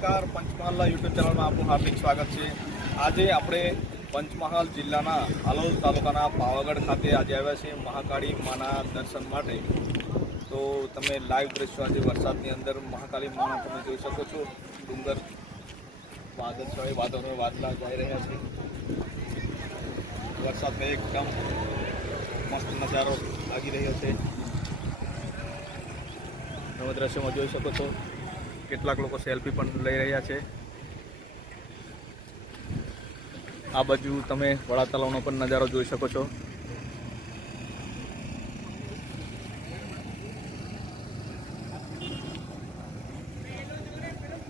નમસ્કાર, પંચમહાલ યુટ્યુબ ચેનલમાં આપનું હાર્દિક સ્વાગત છે। આજે આપણે પંચમહાલ જિલ્લાના હાલોલ તાલુકાના પાવાગઢ ખાતે આજે આવ્યા છીએ મહાકાળી માના દર્શન માટે। તો તમે લાઈવ દ્રશ્યો આજે વરસાદની અંદર મહાકાળી માના તમે જોઈ શકો છો। ડુંગર વાદળછાયા વાદળો વાદળા જઈ રહ્યા છે। વરસાદમાં એકદમ મસ્ત નજારો લાગી રહ્યો છે। તમે દ્રશ્યમાં જોઈ શકો છો કેટલાક લોકો સેલ્ફી પણ લઈ રહ્યા છે। આ બાજુ તમે વડા તળાવનો પણ નજારો જોઈ શકો છો।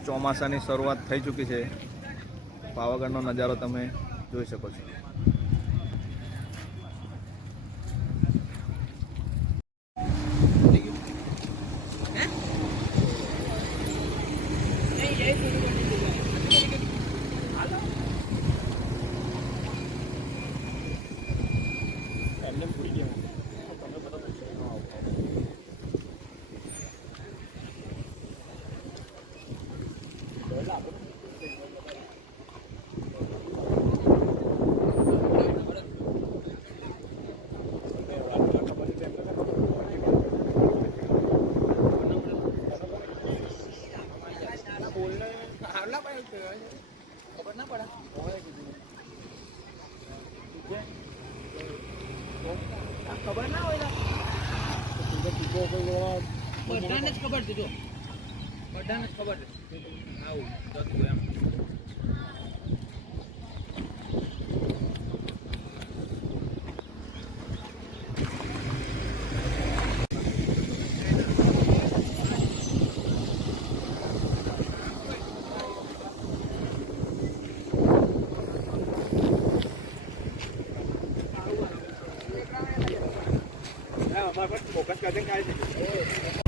ચોમાસાની શરૂઆત થઈ ચૂકી છે। પાવાગઢનો નજારો તમે જોઈ શકો છો। ખબર ના હોય બધાને જ ખબર છે। જો બધાને જ ખબર છે આવું જતું એમ। फोकस कर देंगे